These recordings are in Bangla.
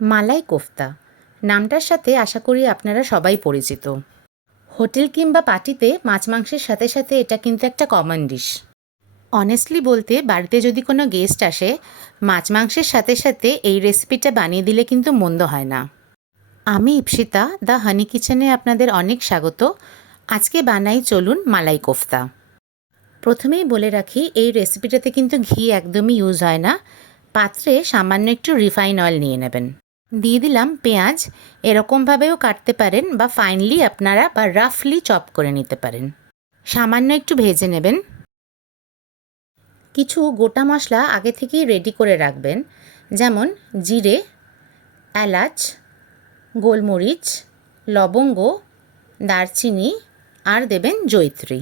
মালাই কোফতা নামটার সাথে আশা করি আপনারা সবাই পরিচিত। হোটেল কিংবা পার্টিতে মাছ মাংসের সাথে সাথে এটা কিন্তু একটা কমন ডিশ। অনেস্টলি বলতে বাড়িতে যদি কোনো গেস্ট আসে, মাছ মাংসের সাথে সাথে এই রেসিপিটা বানিয়ে দিলে কিন্তু মন্দ হয় না। আমি ইপসিতা, দ্য হানি কিচেনে আপনাদের অনেক স্বাগত। আজকে বানাই চলুন মালাই কোফতা। প্রথমেই বলে রাখি, এই রেসিপিটাতে কিন্তু ঘি একদমই ইউজ হয় না। পাত্রে সামান্য একটু রিফাইন অয়েল নিয়ে নেবেন। দিয়ে দিলাম পেঁয়াজ। এরকমভাবেও কাটতে পারেন বা ফাইনলি আপনারা বা রাফলি চপ করে নিতে পারেন। সামান্য একটু ভেজে নেবেন। কিছু গোটা মশলা আগে থেকেই রেডি করে রাখবেন, যেমন জিরে, এলাচ, গোলমরিচ, লবঙ্গ, দারচিনি আর দেবেন জয়িত্রী।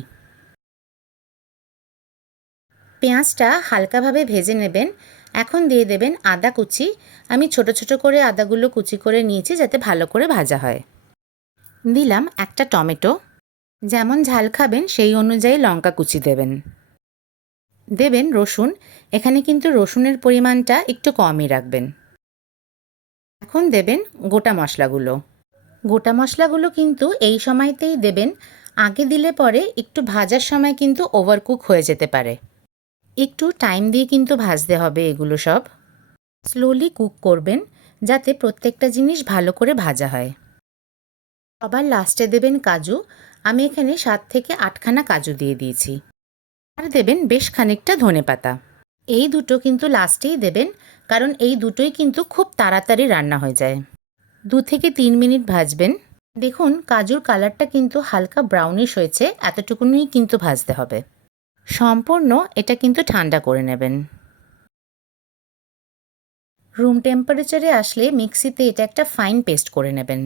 পেঁয়াজটা হালকাভাবে ভেজে নেবেন। এখন দিয়ে দেবেন আদা কুচি। আমি ছোট ছোট করে আদাগুলো কুচি করে নিয়েছি যাতে ভালো করে ভাজা হয়। দিলাম একটা টমেটো। যেমন ঝাল খাবেন সেই অনুযায়ী লঙ্কা কুচি দেবেন। দেবেন রসুন। এখানে কিন্তু রসুনের পরিমাণটা একটু কমই রাখবেন। এখন দেবেন গোটা মশলাগুলো। গোটা মশলাগুলো কিন্তু এই সময়তেই দেবেন। আগে দিলে পরে একটু ভাজার সময় কিন্তু ওভারকুক হয়ে যেতে পারে। একটু টাইম দিয়ে কিন্তু ভাজতে হবে এগুলো সব। স্লোলি কুক করবেন যাতে প্রত্যেকটা জিনিস ভালো করে ভাজা হয়। আবার লাস্টে দেবেন কাজু। আমি এখানে 7 থেকে 8খানা কাজু দিয়ে দিয়েছি। আর দেবেন বেশ খানিকটা ধনেপাতা। এই দুটো কিন্তু লাস্টেই দেবেন, কারণ এই দুটোই কিন্তু খুব তাড়াতাড়ি রান্না হয়ে যায়। 2 থেকে 3 মিনিট ভাজবেন। দেখুন কাজুর কালারটা কিন্তু হালকা ব্রাউনিশ হয়েছে, এতটুকুনই কিন্তু ভাজতে হবে। সম্পূর্ণ এটা কিন্তু ঠান্ডা করে নেবেন। রুম টেম্পারেচারে আসলে মিক্সিতে এটা একটা ফাইন পেস্ট করে নেবেন।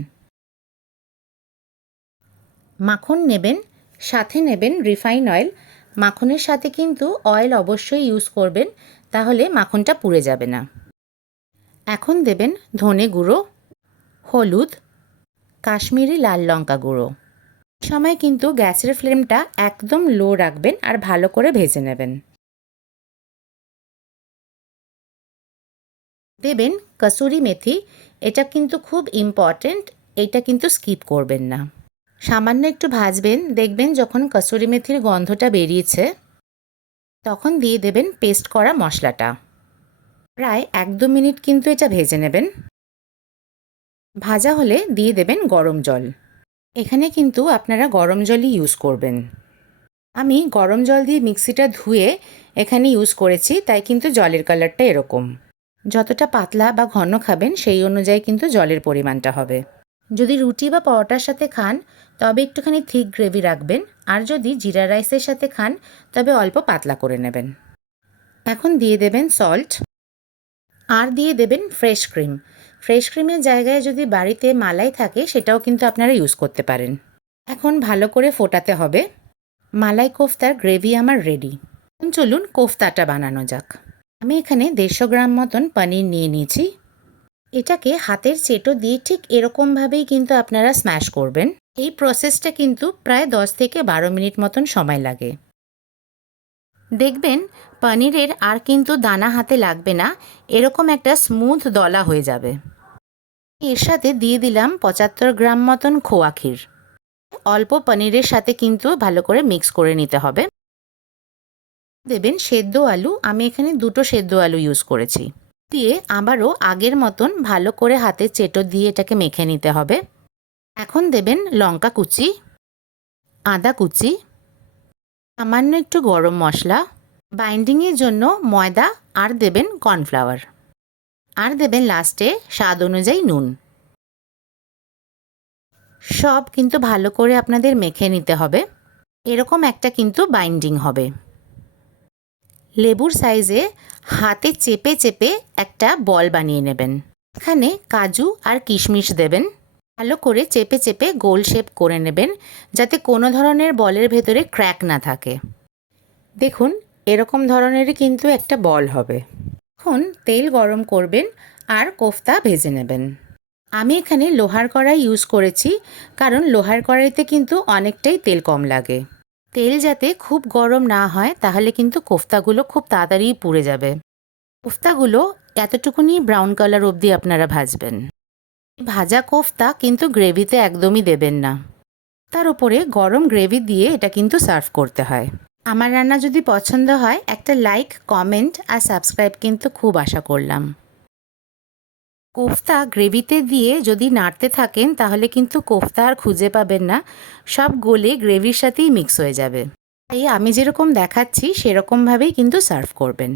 মাখন নেবেন, সাথে নেবেন রিফাইন অয়েল। মাখনের সাথে কিন্তু অয়েল অবশ্যই ইউজ করবেন, তাহলে মাখনটা পুড়ে যাবে না। এখন দেবেন ধনে গুঁড়ো, হলুদ, কাশ্মীরি লাল লঙ্কা গুঁড়ো। সময় কিন্তু গ্যাসের ফ্লেমটা একদম লো রাখবেন আর ভালো করে ভেজে নেবেন। দেবেন কসুরি মেথি। এটা কিন্তু খুব ইম্পর্ট্যান্ট, এটা কিন্তু স্কিপ করবেন না। সামান্য একটু ভাজবেন, দেখবেন যখন কসুরি মেথির গন্ধটা বেরিয়েছে তখন দিয়ে দেবেন পেস্ট করা মশলাটা। প্রায় 1-2 মিনিট কিন্তু এটা ভেজে নেবেন। ভাজা হলে দিয়ে দেবেন গরম জল। এখানে কিন্তু আপনারা গরম জলই ইউজ করবেন। আমি গরম জল দিয়ে মিক্সিটা ধুয়ে এখানে ইউজ করেছি, তাই কিন্তু জলের কালারটা এরকম। যতটা পাতলা বা ঘন খাবেন সেই অনুযায়ী কিন্তু জলের পরিমাণটা হবে। যদি রুটি বা পরোটার সাথে খান তবে একটুখানি থিক গ্রেভি রাখবেন, আর যদি জিরা রাইসের সাথে খান তবে অল্প পাতলা করে নেবেন। এখন দিয়ে দেবেন সল্ট আর দিয়ে দেবেন ফ্রেশ ক্রিম। ফ্রেশ ক্রিমের জায়গায় যদি বাড়িতে মালাই থাকে সেটাও কিন্তু আপনারা ইউজ করতে পারেন। এখন ভালো করে ফোটাতে হবে। মালাই কোফতার গ্রেভি আমার রেডি। চলুন কোফতাটা বানানো যাক। আমি এখানে 150 গ্রাম মতন পনির নিয়ে নিয়েছি। এটাকে হাতের চেটো দিয়ে ঠিক এরকমভাবেই কিন্তু আপনারা স্ম্যাশ করবেন। এই প্রসেসটা কিন্তু প্রায় 10 থেকে 12 মিনিট মতন সময় লাগে। দেখবেন পনিরের আর কিন্তু দানা হাতে লাগবে না, এরকম একটা স্মুথ দলা হয়ে যাবে। এর সাথে দিয়ে দিলাম 75 গ্রাম মতন খোয়া ক্ষীর। অল্প পনিরের সাথে কিন্তু ভালো করে মিক্স করে নিতে হবে। দেবেন সেদ্ধ আলু। আমি এখানে 2টো সেদ্ধ আলু ইউজ করেছি। দিয়ে আবারও আগের মতন ভালো করে হাতে চেটো দিয়ে এটাকে মেখে নিতে হবে। এখন দেবেন লঙ্কা কুচি, আদা কুচি, সামান্য একটু গরম মশলা, বাইন্ডিংয়ের জন্য ময়দা, আর দেবেন কর্নফ্লাওয়ার, আর দেবেন লাস্টে স্বাদ অনুযায়ী নুন। সব কিন্তু ভালো করে আপনাদের মেখে নিতে হবে। এরকম একটা কিন্তু বাইন্ডিং হবে। লেবুর সাইজে হাতে চেপে চেপে একটা বল বানিয়ে নেবেন। এখানে কাজু আর কিশমিশ দেবেন। ভালো করে চেপে চেপে গোল শেপ করে নেবেন যাতে কোনো ধরনের বলের ভেতরে ক্র্যাক না থাকে। দেখুন এরকম ধরনেরই কিন্তু একটা বল হবে। এখন তেল গরম করবেন আর কোফতা ভেজে নেবেন। আমি এখানে লোহার কড়াই ইউজ করেছি, কারণ লোহার কড়াইতে কিন্তু অনেকটাই তেল কম লাগে। তেল যাতে খুব গরম না হয়, তাহলে কিন্তু কোফতাগুলো খুব তাড়াতাড়ি পুড়ে যাবে। কোফতাগুলো এতটুকুনি ব্রাউন কালার অবধি আপনারা ভাজবেন। ভাজা কোফতা কিন্তু গ্রেভিতে একদমই দেবেন না, তার উপরে গরম গ্রেভি দিয়ে এটা কিন্তু সার্ভ করতে হয়। আমার রান্না যদি পছন্দ হয় একটা লাইক, কমেন্ট আর সাবস্ক্রাইব কিন্তু খুব আশা করলাম। কোফতা গ্রেভিতে দিয়ে যদি নাড়তে থাকেন তাহলে কিন্তু কোফতা আর খুঁজে পাবেন না, সব গলে গ্রেভির সাথেই মিক্স হয়ে যাবে। তাই আমি যেরকম দেখাচ্ছি সেরকমভাবেই কিন্তু সার্ভ করবেন।